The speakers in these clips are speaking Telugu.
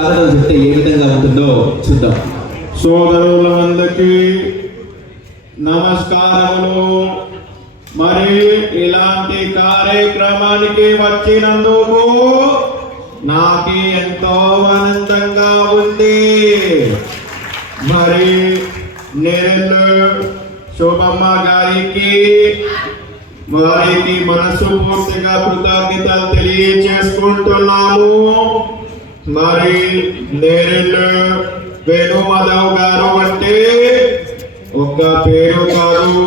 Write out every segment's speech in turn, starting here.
స్వాగతం చెప్తే ఏ విధంగా ఉంటుందో చూద్దాం. సోదరులందరికీ నమస్కారములు. మరి ఇలాంటి కార్యక్రమానికి వచ్చినందుకు నాకు ఎంతో ఆనందంగా ఉంది. మరి నేను శోభమ్మ గారికి వారికి మనస్ఫూర్తిగా కృతజ్ఞతలు తెలియజేసుకుంటున్నాము. మరి నేరెళ్ళు వేణుమాధవ్ గారు అంటే ఒక పేరు కాదు,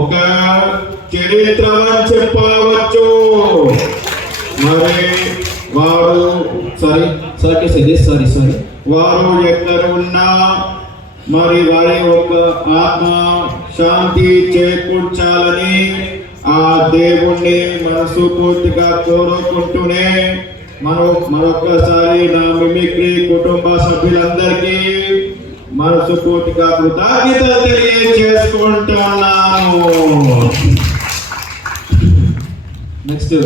ఒక చరిత్ర అని చెప్పవచ్చు. మరి వారు వారు ఎక్కడ ఉన్నా మరి వారి ఒక ఆత్మ శాంతి చేకూర్చాలని ఆ దేవుణ్ణి మనస్ఫూర్తిగా కోరుకుంటూనే మరొకసారి నా మిమిక్రీ కుటుంబ సభ్యులందరికీ మనస్ఫూర్తిగా కృతజ్ఞతలు తెలియజేసుకుంటున్నాను. నెక్స్ట్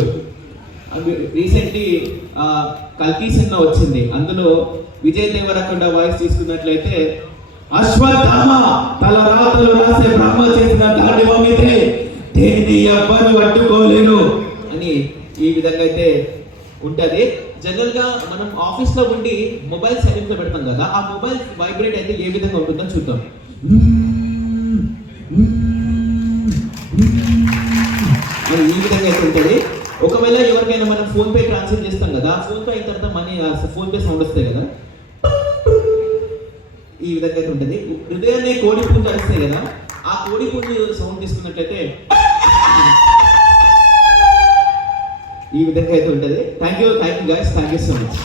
రీసెంట్లీ కల్కి సినిమా వచ్చింది. అందులో విజయ్ దేవరకొండ వాయిస్ తీసుకున్నట్లయితే అశ్వత్థామ తలరాతలు రాసే బ్రహ్మ చేసిన దాడివ మీదే దేనిని ఎవ్వరు అడ్డుకోలేరు అని ఈ విధంగా అయితే ఉంటుంది. జనరల్గా మనం ఆఫీస్లో ఉండి మొబైల్ సైలెంట్లో పెడతాం కదా, ఆ మొబైల్ వైబ్రేట్ అయితే ఏ విధంగా ఉంటుందో చూద్దాం. ఈ విధంగా అయితే ఉంటుంది. ఒకవేళ ఎవరికైనా మనం ఫోన్పే ట్రాన్స్ఫర్ చేస్తాం కదా, ఫోన్పే అయిన తర్వాత మనీ ఫోన్పే సౌండ్ వస్తాయి కదా, ఈ విధంగా అయితే ఉంటుంది. హృదయాన్ని కోడి పుంజు అరుస్తాయి కదా, ఆ కోడి పుంజు సౌండ్ తీసుకున్నట్లయితే ఈ విధంగా అయితే ఉంటుంది. Thank you guys, thank you so much.